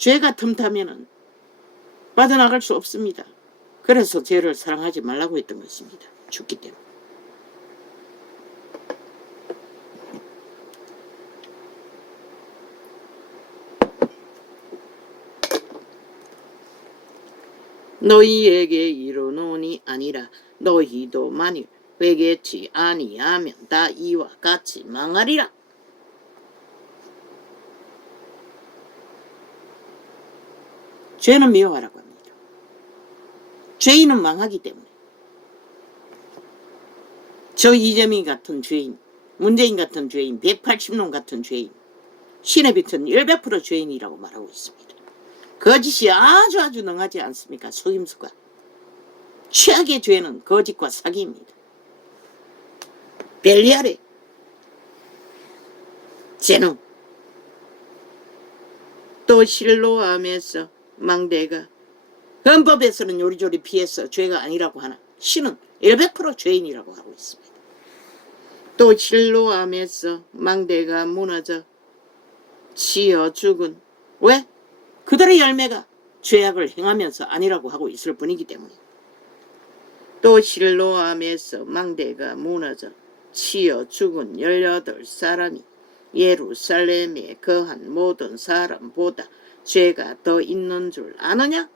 죄가 틈타면은 빠져나갈 수 없습니다. 그래서 죄를 사랑하지 말라고 했던 것입니다. 죽기 때문에. 너희에게 이르노니 아니라 너희도 만일 회개치 아니하면 다 이와 같이 망하리라. 죄는 미워하라고 합니다. 죄인은 망하기 때문에. 저 이재명 같은 죄인, 문재인 같은 죄인, 180놈 같은 죄인, 신의 빛은 100% 죄인이라고 말하고 있습니다. 거짓이 아주 능하지 않습니까? 속임수가. 최악의 죄는 거짓과 사기입니다. 벨리알의 재능. 또 실로암에서 망대가 헌법에서는 요리조리 피해서 죄가 아니라고 하나 신은 100% 죄인이라고 하고 있습니다. 또 실로암에서 망대가 무너져 치어 죽은 왜? 그들의 열매가 죄악을 행하면서 아니라고 하고 있을 뿐이기 때문에. 또 실로암에서 망대가 무너져 치어 죽은 18사람이 예루살렘에 거한 모든 사람보다 죄가 더 있는 줄 아느냐?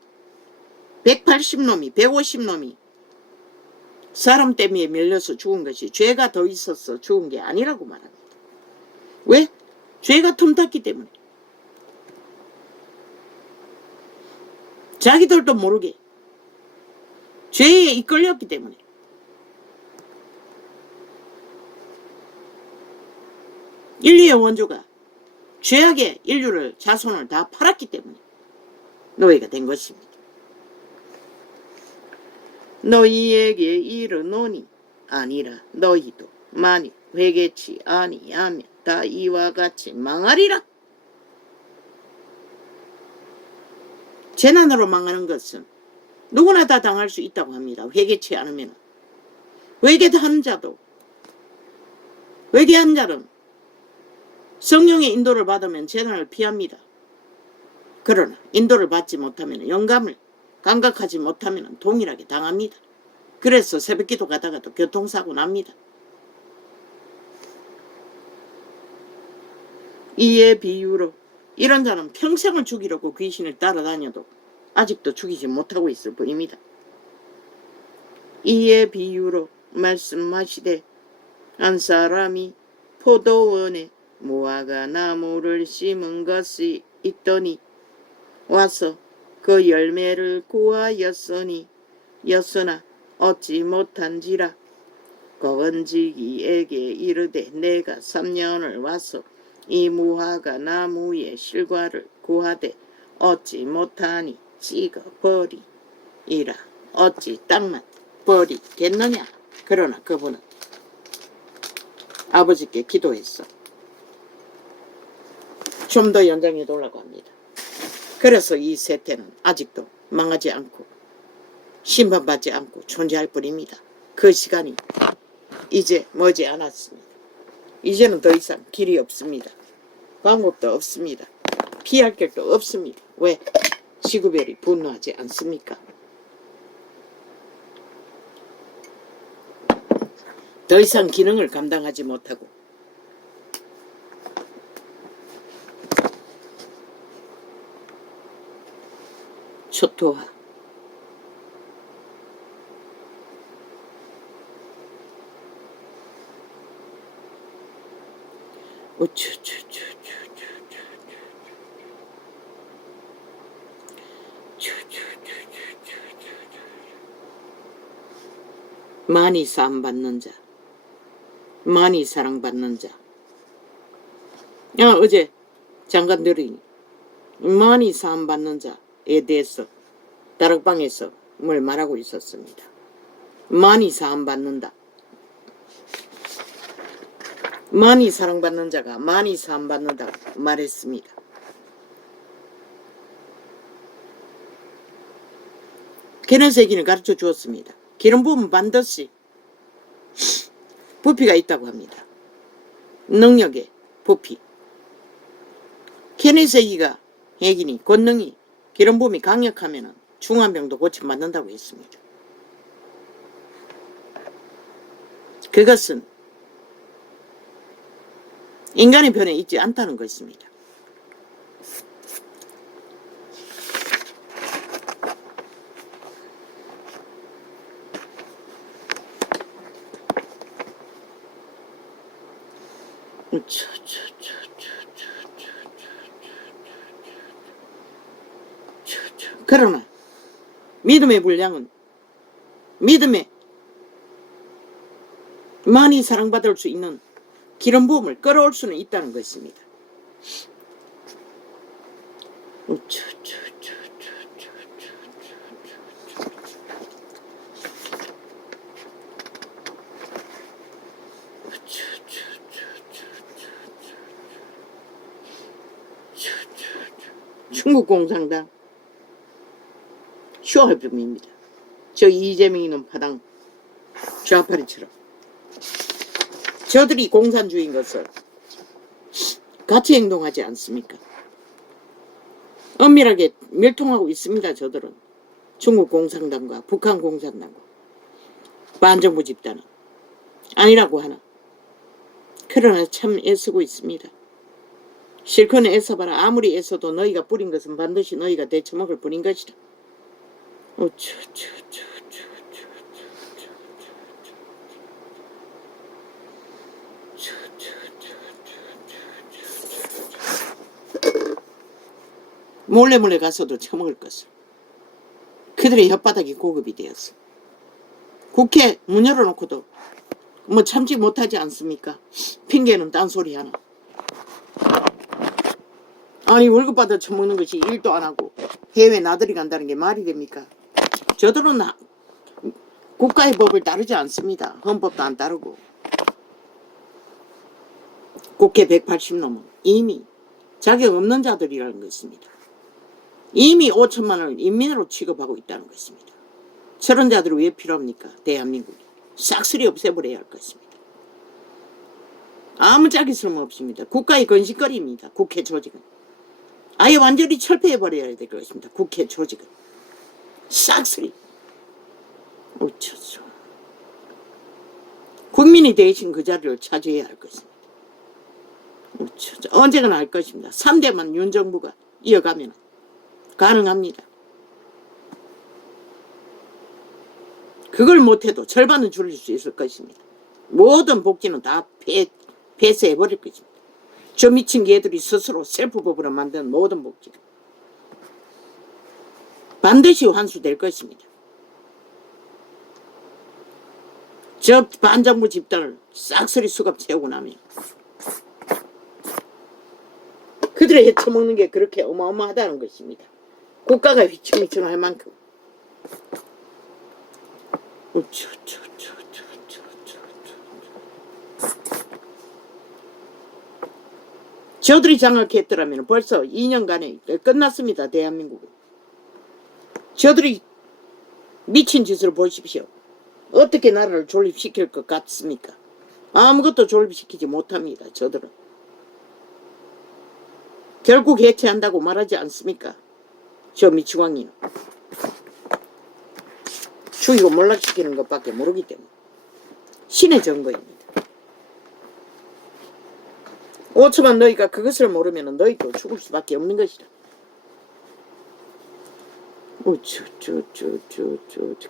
180놈이 150놈이 사람 때문에 밀려서 죽은 것이 죄가 더 있어서 죽은 게 아니라고 말합니다. 왜? 죄가 틈탔기 때문에. 자기들도 모르게 죄에 이끌렸기 때문에. 인류의 원조가 죄악의 인류를 자손을 다 팔았기 때문에 노예가 된 것입니다. 너희에게 이르노니 아니라 너희도 만일 회개치 아니하면 다 이와 같이 망하리라. 재난으로 망하는 것은 누구나 다 당할 수 있다고 합니다. 회개치 않으면. 회개한 자는 성령의 인도를 받으면 재난을 피합니다. 그러나 인도를 받지 못하면, 영감을 감각하지 못하면 동일하게 당합니다. 그래서 새벽기도 가다가도 교통사고 납니다. 이에 비유로 이런 자는 평생을 죽이려고 귀신을 따라다녀도 아직도 죽이지 못하고 있을 뿐입니다. 이에 비유로 말씀하시되 한 사람이 포도원에 무화과 나무를 심은 것이 있더니 와서 그 열매를 구하였으나 얻지 못한지라. 거건지기에게 이르되 내가 3년을 와서 이 무화과 나무의 실과를 구하되 얻지 못하니 찍어버리이라. 어찌 땅만 버리겠느냐. 그러나 그분은 아버지께 기도했어. 좀 더 연장해 놓으려고 합니다. 그래서 이 세태는 아직도 망하지 않고 심판받지 않고 존재할 뿐입니다. 그 시간이 이제 머지 않았습니다. 이제는 더 이상 길이 없습니다. 방법도 없습니다. 피할 길도 없습니다. 왜? 지구별이 분노하지 않습니까? 더 이상 기능을 감당하지 못하고 초토화, 많이 사랑받는 자, 많이 사랑받는 자. 어제 장관들이 많이 사랑받는 자에 대해서 다락방에서 뭘 말하고 있었습니다. 많이 사랑받는다. 많이 사랑받는 자가 많이 사랑받는다고 말했습니다. 계는세기를 가르쳐 주었습니다. 기름 부으면 반드시 부피가 있다고 합니다. 능력의 부피. 계는세기가 핵이니 권능이 기름붐이 강력하면 중환병도 고침받는다고 했습니다. 그것은 인간의 편에 있지 않다는 것입니다. 그러나 믿음의 분량은 믿음에 많이 사랑받을 수 있는 기름 부음을 끌어올 수는 있다는 것입니다. 중국 공산당 쇼할병입니다. 저 이재명이 놈 파당 좌파리처럼 저들이 공산주의인 것을 같이 행동하지 않습니까? 엄밀하게 멸통하고 있습니다. 저들은 중국 공산당과 북한 공산당과 반정부 집단은 아니라고 하나. 그러나 참 애쓰고 있습니다. 실컷 애써봐라. 아무리 애써도 너희가 뿌린 것은 반드시 너희가 데쳐먹을 뿐인 것이다. 몰래 가서도 처먹을 것을. 그들의 혓바닥이 고급이 되었어. 국회 문 열어놓고도 뭐 참지 못하지 않습니까? 핑계는 딴소리 하나. 아니 월급 받아 처먹는 것이 일도 안 하고 해외 나들이 간다는 게 말이 됩니까? 저들은 국가의 법을 따르지 않습니다. 헌법도 안 따르고. 국회 180nom은 이미 자격 없는 자들이라는 것입니다. 이미 5천만 원을 인민으로 취급하고 있다는 것입니다. 저런 자들이 왜 필요합니까? 대한민국이 싹쓸이 없애버려야 할 것입니다. 아무 짝이 쓸모없습니다. 국가의 건식거리입니다. 국회 조직은. 아예 완전히 철폐해버려야 될 것입니다. 국회 조직은. 싹쓸이. 어쩌죠. 국민이 대신 그 자리를 차지해야 할 것입니다. 어쩌죠. 언젠가는 할 것입니다. 3대만 윤 정부가 이어가면 가능합니다. 그걸 못해도 절반은 줄일 수 있을 것입니다. 모든 복지는 다 폐쇄해버릴 것입니다. 저 미친 개들이 스스로 셀프법으로 만든 모든 복지를 반드시 환수될 것입니다. 저 반정부 집단을 싹쓸이 수갑 채우고 나면 그들의 헤쳐먹는 게 그렇게 어마어마하다는 것입니다. 국가가 휘청휘청할 만큼. 저들이 장악했더라면 벌써 2년간에 끝났습니다. 대한민국은. 저들이 미친 짓을 보십시오. 어떻게 나라를 존립시킬 것 같습니까? 아무것도 존립시키지 못합니다. 저들은. 결국 해체한다고 말하지 않습니까? 저 미치광이는. 죽이고 몰락시키는 것밖에 모르기 때문에. 신의 증거입니다. 5초만 너희가 그것을 모르면 너희도 죽을 수밖에 없는 것이다.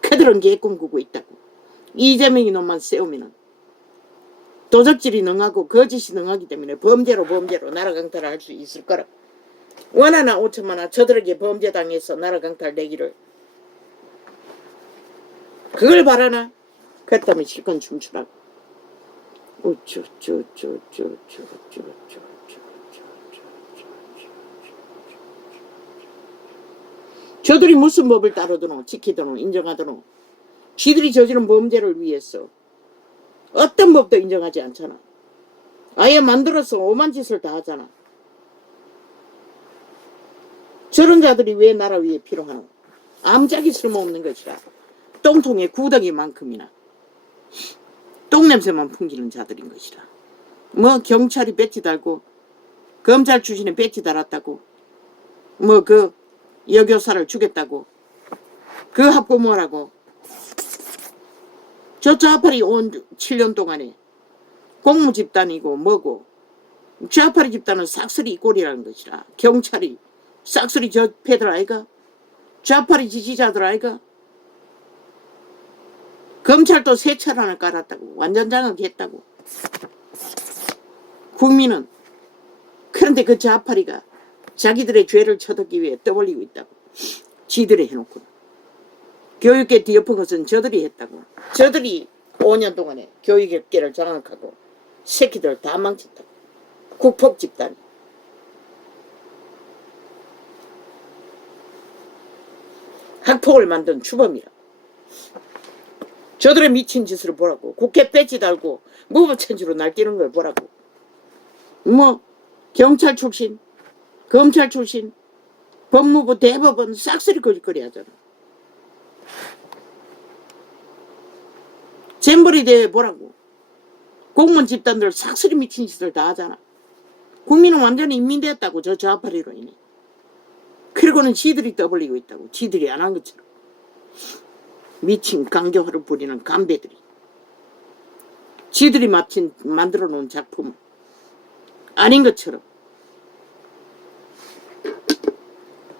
그들은 개 꿈꾸고 있다고. 이재명이 놈만 세우면 도적질이 능하고 거짓이 능하기 때문에 범죄로 나라 강탈을 할 수 있을 거라. 원하나 5천만나 저들에게 범죄 당해서 나라 강탈되기를. 그걸 바라나? 그렇다면 실컷 춤추라고. 저들이 무슨 법을 따르더노 지키더노 인정하더노. 지들이 저지른 범죄를 위해서 어떤 법도 인정하지 않잖아. 아예 만들어서 오만 짓을 다 하잖아. 저런 자들이 왜 나라 위에 필요하노? 암짝이 쓸모없는 것이라. 똥통에 구덩이만큼이나 똥냄새만 풍기는 자들인 것이라. 뭐 경찰이 배지 달고 검찰 출신에 배지 달았다고 뭐 그 여교사를 죽였다고 그 학부모라고 저 좌파리 온 7년 동안에 공무 집단이고 뭐고 좌파리 집단은 싹쓸이 꼴이라는 것이라. 경찰이 싹쓸이 저 패들 아이가? 좌파리 지지자들 아이가? 검찰도 새 철 하나 깔았다고. 완전 장악했다고. 국민은 그런데 그 좌파리가 자기들의 죄를 쳐듣기 위해 떠벌리고 있다고. 지들이 해놓고. 교육계 뒤엎은 것은 저들이 했다고. 저들이 5년 동안에 교육계를 장악하고 새끼들 다 망쳤다고. 국폭 집단이. 학폭을 만든 주범이라. 저들의 미친 짓을 보라고. 국회 배지 달고 무법천지로 날뛰는 걸 보라고. 뭐 경찰 출신, 검찰 출신, 법무부, 대법원 싹쓸이 거짓거리 하잖아. 잼버리 대회 보라고. 공무원 집단들 싹쓸이 미친 짓을 다 하잖아. 국민은 완전히 인민되었다고. 저 좌파리로 인해. 그리고는 지들이 떠벌리고 있다고. 지들이 안 한 것처럼. 미친 강교화를 부리는 간배들이. 지들이 마침 만들어 놓은 작품 아닌 것처럼.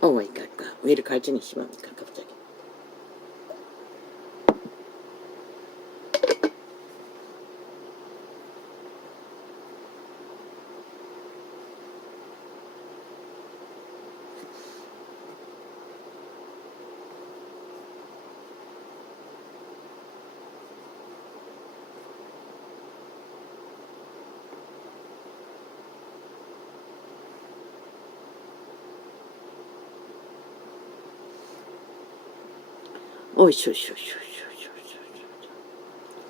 오마이 갓. 왜 이렇게 갈증이 심합니까 갑자기.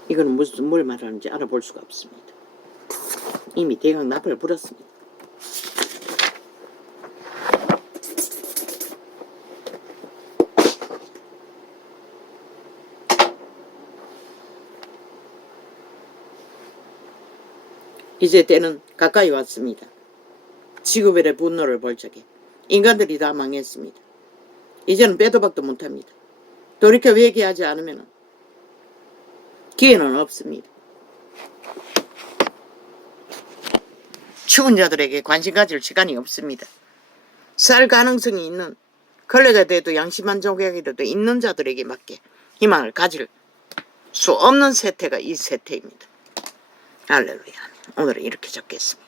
이거는 무슨 뭘 말하는지 알아볼 수가 없습니다. 이미 대강 납을 불었습니다. 이제 때는 가까이 왔습니다. 지구별의 분노를 벌적해. 인간들이 다 망했습니다. 이제는 빼도 박도 못합니다. 돌이켜 회개하지 않으면 기회는 없습니다. 죽은 자들에게 관심 가질 시간이 없습니다. 살 가능성이 있는 걸레가 돼도 양심한 조각이라도 있는 자들에게 맞게 희망을 가질 수 없는 세태가 이 세태입니다. 할렐루야. 오늘은 이렇게 적겠습니다.